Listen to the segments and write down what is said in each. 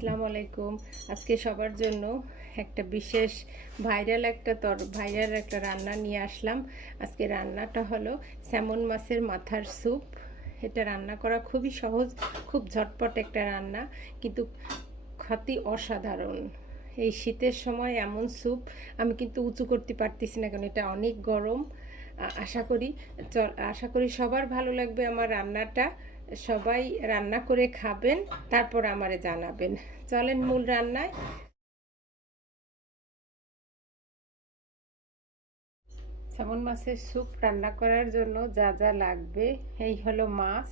আসসালামু আলাইকুম। আজকে সবার জন্য একটা বিশেষ ভাইরাল একটা রান্না নিয়ে আসলাম। আজকে রান্নাটা হলো স্যামন মাছের মাথার স্যুপ। এটা রান্না করা খুবই সহজ, খুব ঝটপট একটা রান্না, কিন্তু খেতে অসাধারণ। এই শীতের সময় এমন স্যুপ আমি কিন্তু উঁচু করতে পারতেছি না, কারণ এটা অনেক গরম। আশা করি সবার ভালো লাগবে আমার রান্নাটা। সবাই রান্না করে খাবেন, তারপর আমারে জানাবেন। চলেন মূল রান্নায়। স্যামন মাছের স্যুপ রান্না করার জন্য যা যা লাগবে, এই হলো মাছ।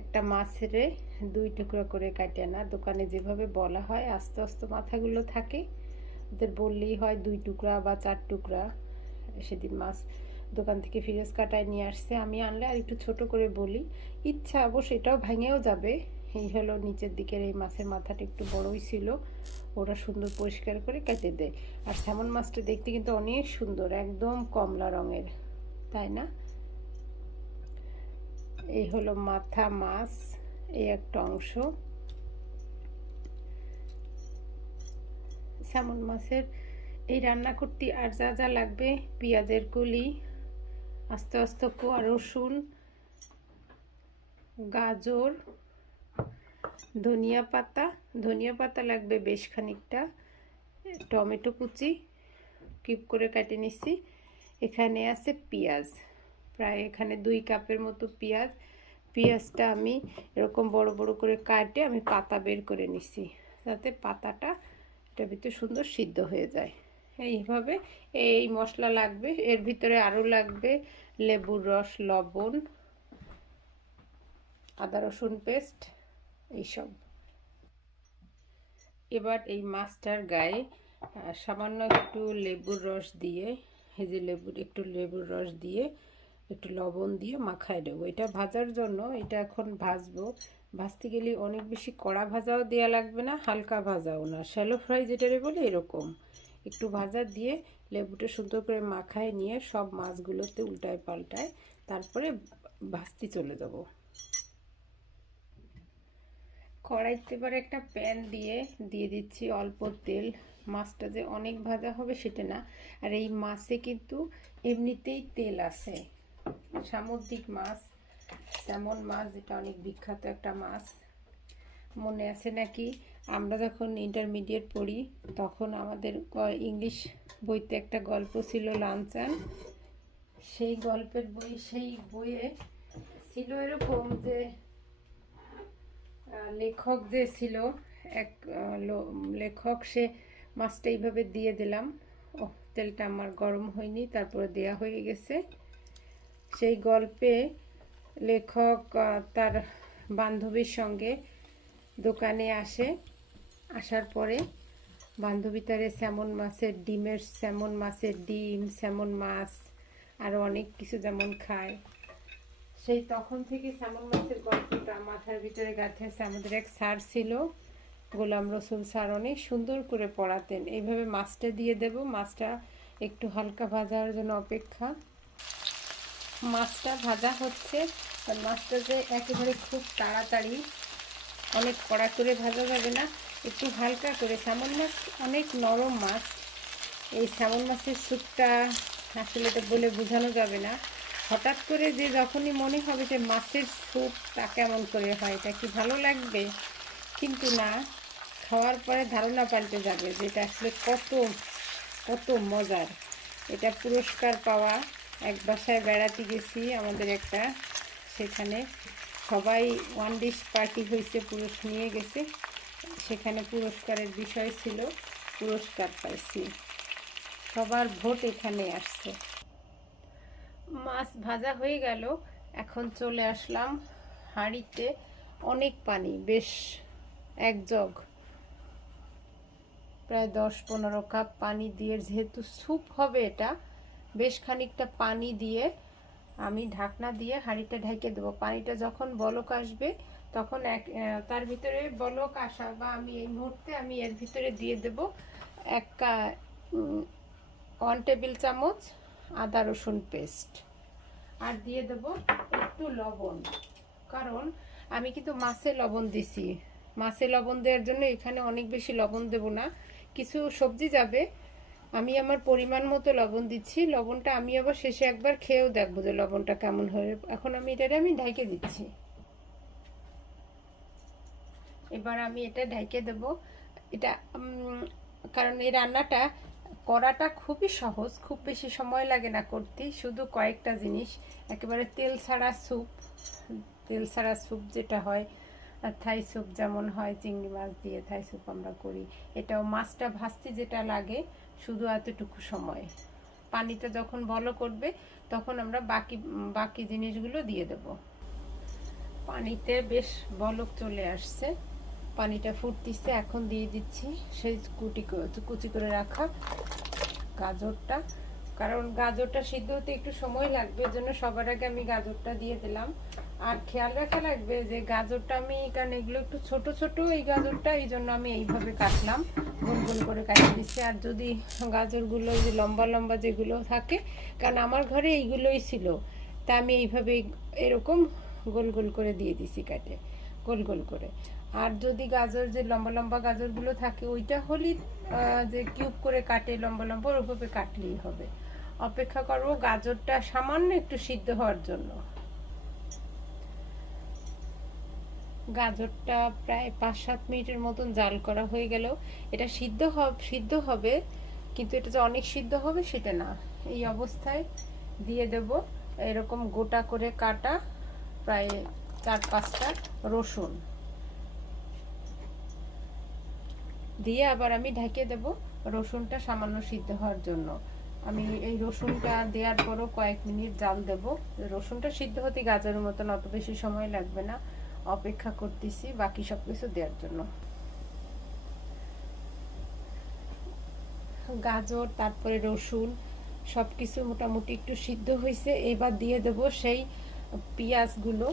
একটা মাছেরে 2 টুকরো করে কাটে না, দোকানে যেভাবে বলা হয় আস্তে আস্তে মাথাগুলো থাকে, ওদের বললেই হয় 2 টুকরা বা 4 টুকরা। সেদিন মাছ দোকান থেকে ফ্রেশ কাটায় নিয়ে আসছে, আমি আনলে আর একটু ছোট করে বলি, ইচ্ছা অবশ্য এটাও ভেঙেও যাবে। এই হলো নিচের দিকের এই মাছের মাথাটা একটু বড়ই ছিল, ওরা সুন্দর পরিষ্কার করে কেটে দেয়। আর স্যামন মাছটা দেখতে কিন্তু অনেক সুন্দর, একদম কমলা রঙের, তাই না? এই হলো মাথা মাছ, এই একটা অংশ। স্যামন মাছের এই রান্না করতে আর যা যা লাগবে, পেঁয়াজের কলি, আস্তে আস্তে কোয়া রসুন, গাজর, ধনিয়া পাতা লাগবে বেশ খানিকটা, টমেটো কুচি কিউব করে কেটে নিচ্ছি। এখানে আছে পেঁয়াজ, প্রায় এখানে 2 কাপের মতো পেঁয়াজটা আমি এরকম বড় বড় করে কাটে আমি পাতা বের করে নিচ্ছি, যাতে পাতাটা এটার ভিতরে সুন্দর সিদ্ধ হয়ে যায়। এইভাবে এই মশলা লাগবে। এর ভিতরে আরও লাগবে লেবুর রস, লবণ, আদা রসুন পেস্ট, এইসব। এবার এই মাছটার গায়ে সামান্য একটু লেবুর রস দিয়ে, এই যে একটু লেবুর রস দিয়ে একটু লবণ দিয়ে মাখায় দেবো। এটা ভাজার জন্য, এটা এখন ভাজতে গেলে অনেক বেশি কড়া ভাজাও দেওয়া লাগবে না, হালকা ভাজাও না, শ্যালো ফ্রাই যেটারে বলে এরকম একটু ভাজা দিয়ে লেবুটা সুন্দর করে মাখায় নিয়ে সব মাছগুলোতে উল্টায় পাল্টায় তারপরে ভাজতে চলে যাবো। কড়াইতে এবার একটা প্যান দিয়ে দিচ্ছি অল্প তেল। মাছটা যে অনেক ভাজা হবে সেটা না, আর এই মাছে কিন্তু এমনিতেই তেল আছে। সামুদ্রিক মাছ, স্যামন মাছ, যেটা অনেক বিখ্যাত একটা মাছ। মনে আছে নাকি, আমরা যখন ইন্টারমিডিয়েট পড়ি তখন আমাদের ইংলিশ বইতে একটা গল্প ছিল লাঞ্চান। সেই বইয়ে ছিল এরকম যে লেখক যে ছিল, এক লেখক, সে মাছটা এইভাবে দিয়ে দিলাম। ও, তেলটা আমার গরম হয়নি, তারপরে দেয়া হয়ে গেছে। সেই গল্পে লেখক তার বান্ধবীর সঙ্গে দোকানে আসার পরে বান্ধবী তারে স্যামন মাছের ডিম, স্যামন মাছ আরও অনেক কিছু যেমন খায়। সেই তখন থেকে স্যামন মাছের গল্পটা মাথার ভিতরে গাঁথে আছে। আমাদের এক স্যার ছিল, গোলাম রসুল স্যার, অনেক সুন্দর করে পড়াতেন। এইভাবে মাছটা দিয়ে দেব, মাছটা একটু হালকা ভাজার জন্য অপেক্ষা। মাছটা ভাজা হচ্ছে, আর মাছটা যে একেবারে খুব তাড়াতাড়ি অনেক কড়া করে ভাজা যাবে না, একটু হালকা করে। স্যামন মাছ অনেক নরম মাছ, এই স্যামন মাছের স্যুপটা আসলে এটা বলে বোঝানো যাবে না। হঠাৎ করে যে যখনই মনে হবে যে মাছের স্যুপটা কেমন করে হয়, এটা কি ভালো লাগবে, কিন্তু না, খাওয়ার পরে ধারণা পাল্টে যাবে যে এটা আসলে কত কত মজার। এটা পুরস্কার পাওয়া। এক বাসায় বেড়াতে গেছি আমাদের একটা, সেখানে সবাই ওয়ান ডিশ পার্টি হয়েছে, পুরস্কার নিয়ে গেছে, সেখানে পুরস্কারের বিষয় ছিল পুরস্কার পাইছি, সবার ভোট এখানে আসছে। মাছ ভাজা হয়ে গেল, এখন চলে আসলাম হাঁড়িতে। অনেক পানি, বেশ এক জগ, প্রায় 10-15 কাপ পানি দিয়ে, যেহেতু স্যুপ হবে এটা, বেশ খানিকটা পানি দিয়ে আমি ঢাকনা দিয়ে হাঁড়িটা ঢেকে দেবো। পানিটা যখন বলক আসবে তখন তার ভিতরে বলক আসা বা আমি এই মুহূর্তে আমি এর ভিতরে দিয়ে দেব 1 টেবিল চামচ আদা রসুন পেস্ট, আর দিয়ে দেব একটু লবণ, কারণ আমি কিন্তু মাছে লবণ দিছি, মাছে লবণ দেওয়ার জন্য এখানে অনেক বেশি লবণ দেব না, কিছু সবজি যাবে। আমি আমার পরিমাণ মতো লবণ দিচ্ছি। লবণটা আমি আবার শেষে একবার খেয়েও দেখবো যে লবণটা কেমন হয়। এখন আমি এটা ঢেকে দিচ্ছি। এবার আমি এটা ঢেকে দেব। এটা কারণ এই রান্নাটা করাটা খুবই সহজ, খুব বেশি সময় লাগে না করতে। শুধু কয়েকটা জিনিস, একেবারে তেল ছাড়া স্যুপ যেটা হয়, থাই স্যুপ যেমন হয়, চিংড়ি মাছ দিয়ে থাই স্যুপ আমরা করি, এটাও মাছটা ভাজতে যেটা লাগে শুধু এতটুকু সময়। পানিটা যখন বলক করবে তখন আমরা বাকি জিনিসগুলো দিয়ে দেব। পানিতে বেশ বলক চলে আসছে, পানিটা ফুটতেছে। এখন দিয়ে দিচ্ছি সেই কুচি করে রাখা গাজরটা। কারণ গাজরটা সিদ্ধ হতে একটু সময় লাগবে, এজন্য সবার আগে আমি গাজরটা দিয়ে দিলাম। আর খেয়াল রাখা লাগবে যে গাজরটা আমি, কারণ এগুলো একটু ছোট ছোট এই গাজরটা, এই জন্য আমি এইভাবে কাটলাম, গোল গোল করে কাটিয়ে দিচ্ছি। আর যদি গাজরগুলো যে লম্বা লম্বা যেগুলো থাকে, কারণ আমার ঘরে এইগুলোই ছিল, তা আমি এইভাবে এরকম গোল গোল করে দিয়ে দিছি, কাটে গোল গোল করে। আর যদি গাজর যে লম্বা লম্বা গাজরগুলো থাকে, ওইটা হলে যে কিউব করে কাটে লম্বা লম্বা, ওইভাবে কাটলেই হবে। অপেক্ষা করবো গাজরটা সামান্য একটু সিদ্ধ হওয়ার জন্য। গাজরটা প্রায় 5-7 মিনিটের মতন জাল করা হয়ে গেল। এটা সিদ্ধ হবে, কিন্তু এটা যে অনেক সিদ্ধ হবে সেটা না। এই অবস্থায় দিয়ে দেব এরকম গোটা করে কাটা প্রায় 4-5টা রসুন দিয়ে আবার আমি ঢেকে দেব রসুনটা সামান্য সিদ্ধ হওয়ার জন্য। আমি এই রসুনটা দেওয়ার পরও কয়েক মিনিট জাল দেব। রসুনটা সিদ্ধ হতে গাজরের মতন অত বেশি সময় লাগবে না। অপেক্ষা করতেছি বাকি সবকিছু দেওয়ার জন্য। গাজর তারপরে রসুন সবকিছু মোটামুটি একটু সিদ্ধ হয়েছে। এবার দিয়ে দেব সেই পেঁয়াজগুলো,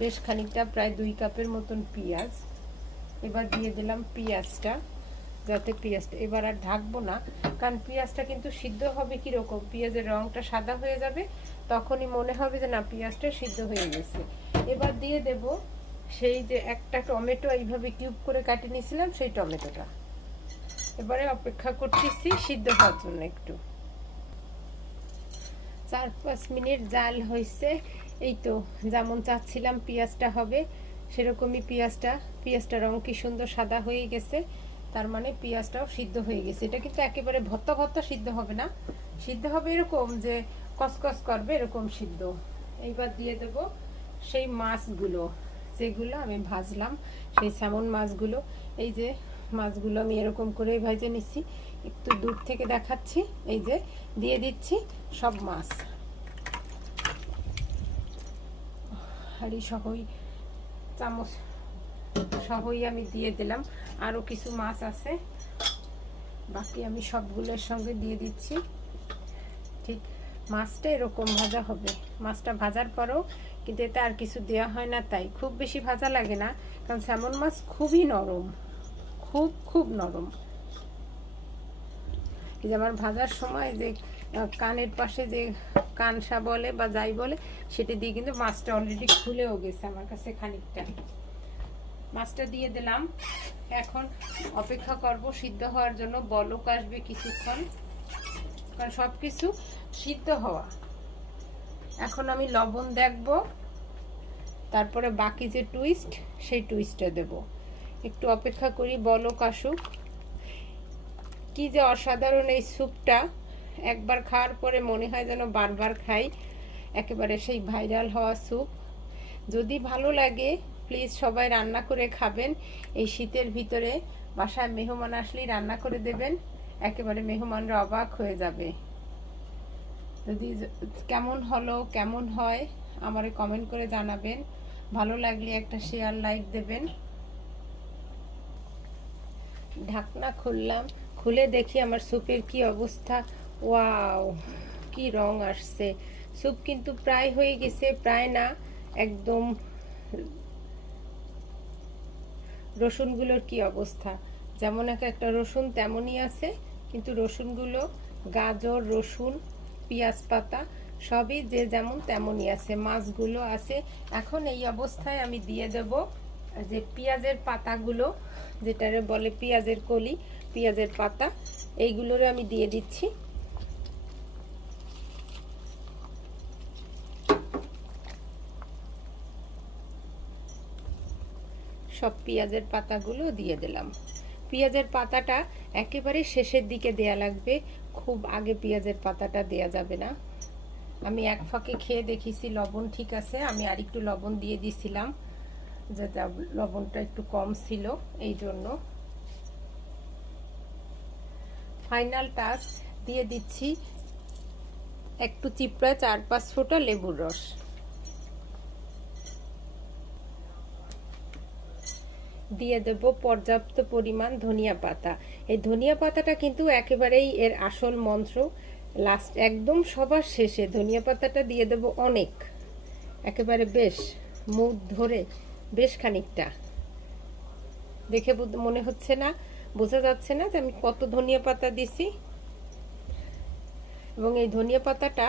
বেশ খানিকটা, প্রায় 2 কাপের মতন পেঁয়াজ। এবার দিয়ে দিলাম পেঁয়াজটা, যাতে পেঁয়াজটা, এবার আর ঢাকবো না, কারণ পেঁয়াজটা কিন্তু সিদ্ধ হবে কিরকম, পেঁয়াজের রঙটা সাদা হয়ে যাবে, তখনই মনে হবে যে না পেঁয়াজটা সিদ্ধ হয়ে গেছে। এবার দিয়ে দেব সেই যে একটা টমেটো এইভাবে কিউব করে কাটিয়ে নিয়েছিলাম, সেই টমেটোটা। এবারে অপেক্ষা করতেছি সিদ্ধ হওয়ার জন্য। একটু 4-5 মিনিট জাল হয়েছে। এই তো যেমন চাচ্ছিলাম পেঁয়াজটা হবে সেরকমই পেঁয়াজটা রং কি সুন্দর সাদা হয়ে গেছে, তার মানে পেঁয়াজটাও সিদ্ধ হয়ে গেছে। এটা কিন্তু একেবারে ভর্তা ভর্তা সিদ্ধ হবে না, সিদ্ধ হবে এরকম যে কসকস করবে, এরকম সিদ্ধ। এইবার দিয়ে দেব সেই মাছগুলো যেগুলো আমি ভাজলাম, সেই স্যামন মাছগুলো। এই যে মাছগুলো আমি এরকম করে ভেজে নিচ্ছি, একটু দূর থেকে দেখাচ্ছি। এই যে দিয়ে দিচ্ছি সব মাছ, হাঁড়ি সহই, চামচ সহই আমি দিয়ে দিলাম। আরও কিছু মাছ আছে, বাকি আমি সবগুলোর সঙ্গে দিয়ে দিচ্ছি। ঠিক মাছটা এরকম ভাজা হবে। মাছটা ভাজার পরও কিন্তু এতে আর কিছু দেওয়া হয় না, তাই খুব বেশি ভাজা লাগে না, কারণ স্যামন মাছ খুবই নরম, খুব নরম। এই যে আমার ভাজার সময় যে কানের পাশে যে কানসা বলে বা যাই বলে, সেটা দিয়ে কিন্তু মাছটা অলরেডি খুলেও গেছে আমার কাছে খানিকটা। মাছটা দিয়ে দিলাম। এখন অপেক্ষা করব সিদ্ধ হওয়ার জন্য, বলক আসবে কিছুক্ষণ, কারণ সব কিছু সিদ্ধ হওয়া। এখন আমি লবণ দেখব, তারপরে বাকি যে টুইস্ট, সেই টুইস্টটা দেব। একটু অপেক্ষা করি বলক আসুক। কি যে অসাধারণ এই স্যুপটা, একবার খাওয়ার পরে মনে হয় যেন বারবার খাই। একেবারে সেই ভাইরাল হওয়া স্যুপ। যদি ভালো লাগে প্লিজ সবাই রান্না করে খাবেন। এই শীতের ভিতরে বাসায় মেহমান আসলেই রান্না করে দেবেন, একেবারে মেহমানরা অবাক হয়ে যাবে। যদি কেমন হলো, কেমন হয় আমারে কমেন্ট করে জানাবেন। ভালো লাগলে একটা শেয়ার, লাইক দেবেন। ঢাকনা খুললাম, খুলে দেখি আমার স্যুপের কি অবস্থা। ওয়াও, কি রং আসছে! স্যুপ কিন্তু প্রায় হয়ে গেছে, প্রায় না একদম। রসুনগুলোর কি অবস্থা, যেমন একটা রসুন তেমনই আছে, কিন্তু রসুনগুলো, গাজর, রসুন, পেঁয়াজ পাতা সবই যে যেমন তেমনই আছে, মাছগুলো আছে। এখন এই অবস্থায় আমি দিয়ে দেব যে পেঁয়াজের পাতাগুলো, যেটারে বলে পেঁয়াজের কলি, পেঁয়াজের পাতা, এইগুলোরে আমি দিয়ে দিচ্ছি। সব পেঁয়াজের পাতাগুলো দিয়ে দিলাম। পেঁয়াজের পাতাটা একেবারে শেষের দিকে দেয়া লাগবে, খুব আগে পেঁয়াজের পাতাটা দেয়া যাবে না। আমি এক ফাঁকে খেয়ে দেখেছি লবণ ঠিক আছে, আমি আর একটু লবণ দিয়ে দিছিলাম, যেটা লবণটা একটু কম ছিল, এই জন্য। ফাইনাল টাচ দিয়ে দিচ্ছি একটু চিপড়া 4-5 ফোঁটা লেবুর রস। দিয়ে দেব পর্যাপ্ত পরিমাণ ধনিয়া পাতা। এই ধনিয়া পাতাটা কিন্তু একেবারেই এর আসল মন্ত্র, লাস্ট একদম সবার শেষে ধনিয়া পাতাটা দিয়ে দেব অনেক, একেবারে বেশ মুখ ধরে বেশ খানিকটা। দেখে মনে হচ্ছে না, বোঝা যাচ্ছে না যে আমি কত ধনিয়া পাতা দিছি। এবং এই ধনিয়া পাতাটা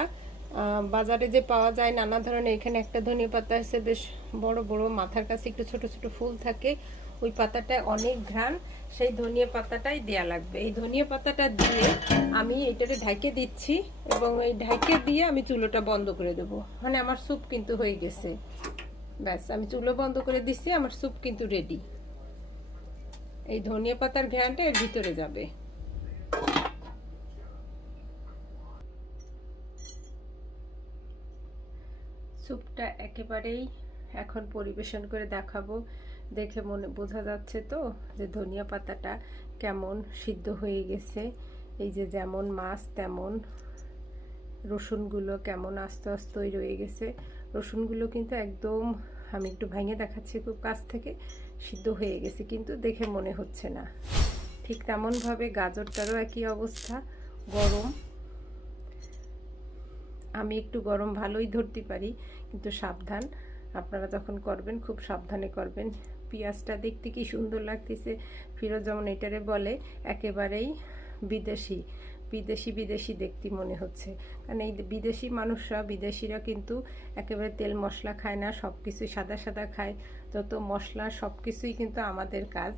বাজারে যে পাওয়া যায় নানা ধরনের, এখানে একটা ধনিয়া পাতা আছে বেশ বড় বড়, মাথার কাছে একটু ছোট ছোট ফুল থাকে, ওই পাতাটায় অনেক ঘ্রাণ, সেই ধনিয়া পাতাটাই দেয়া লাগবে। এই ধনিয়া পাতাটা দিয়ে আমি এটাকে ঢাকে দিচ্ছি, এবং এই ঢাকে দিয়ে আমি চুলোটা বন্ধ করে দেবো। মানে আমার স্যুপ কিন্তু হয়ে গেছে, ব্যাস আমি চুলো বন্ধ করে দিচ্ছি, আমার স্যুপ কিন্তু রেডি। এই ধনিয়া পাতার ঘ্রাণটা এর ভিতরে যাবে। স্যুপটা একেবারেই এখন পরিবেশন করে দেখাবো। দেখে মনে বোঝা যাচ্ছে তো যে ধনিয়া পাতাটা কেমন সিদ্ধ হয়ে গেছে। এই যে যেমন মাছ তেমন রসুনগুলো কেমন আস্তে আস্তেই রয়ে গেছে। রসুনগুলো কিন্তু একদম, আমি একটু ভেঙে দেখাচ্ছি খুব কাছ থেকে, সিদ্ধ হয়ে গেছে, কিন্তু দেখে মনে হচ্ছে না। ঠিক তেমনভাবে গাজরটারও একই অবস্থা, গরম। আমি একটু গরম ভালোই ধরতে পারি, কিন্তু সাবধান, আপনারা যখন করবেন খুব সাবধানে করবেন। পেঁয়াজটা দেখতে কি সুন্দর লাগতেছে, ফিরোজ যেমন এটারে বলে একেবারেই বিদেশি, বিদেশি বিদেশি দেখতে মনে হচ্ছে। কারণ এই বিদেশি মানুষরা, বিদেশিরা কিন্তু একেবারে তেল মশলা খায় না, সব কিছুই সাদা সাদা খায়, যত মশলা সব কিছুই কিন্তু আমাদের কাজ।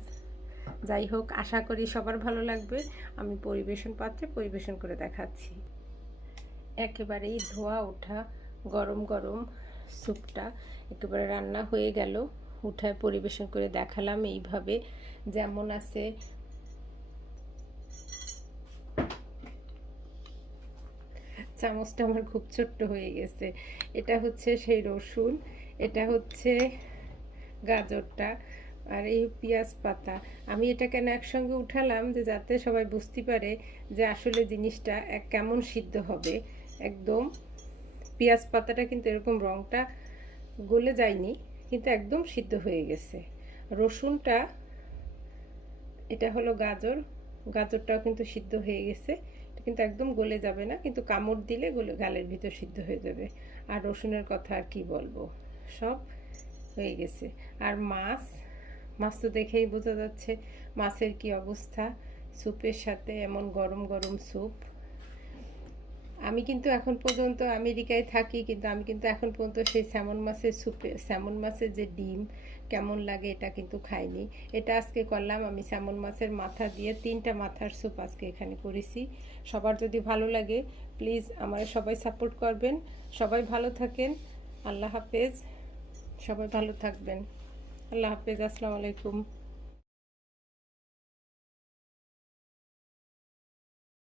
যাই হোক, আশা করি সবার ভালো লাগবে। আমি পরিবেশন পাত্রে পরিবেশন করে দেখাচ্ছি। একেবারেই ধোয়া ওঠা গরম গরম স্যুপটা একেবারে রান্না হয়ে গেল, উঠায় পরিবেশন করে দেখালাম এইভাবে যেমন আছে। চামচটা আমার খুব ছোট্ট হয়ে গেছে। এটা হচ্ছে সেই রসুন, এটা হচ্ছে গাজরটা, আর এই পেঁয়াজ পাতা। আমি এটা কেন একসঙ্গে উঠালাম, যে যাতে সবাই বুঝতে পারে যে আসলে জিনিসটা কেমন সিদ্ধ হবে। একদম পেঁয়াজ পাতাটা কিন্তু এরকম রঙটা গলে যায়নি, কিন্তু একদম সিদ্ধ হয়ে গেছে। রসুনটা, এটা হলো গাজর, গাজরটাও কিন্তু সিদ্ধ হয়ে গেছে, কিন্তু একদম গলে যাবে না, কিন্তু কামড় দিলে গলে গালের ভিতর সিদ্ধ হয়ে যাবে। আর রসুনের কথা আর কি বলবো, সব হয়ে গেছে। আর মাছ, মাছ তো দেখেই বোঝা যাচ্ছে মাছের কি অবস্থা। স্যুপের সাথে এমন গরম গরম স্যুপ। আমি কিন্তু এখন পর্যন্ত আমেরিকায় থাকি, কিন্তু আমি কিন্তু এখন পর্যন্ত সেই স্যামন মাছের স্যুপে, স্যামন মাছের যে ডিম কেমন লাগে এটা কিন্তু খাইনি। এটা আজকে করলাম আমি, স্যামন মাছের মাথা দিয়ে 3টা মাথার স্যুপ আজকে এখানে করেছি। সবার যদি ভালো লাগে প্লিজ আমার সবাই সাপোর্ট করবেন। সবাই ভালো থাকেন, আল্লাহ হাফেজ। সবাই ভালো থাকবেন, আল্লাহ হাফেজ, আসসালামু আলাইকুম।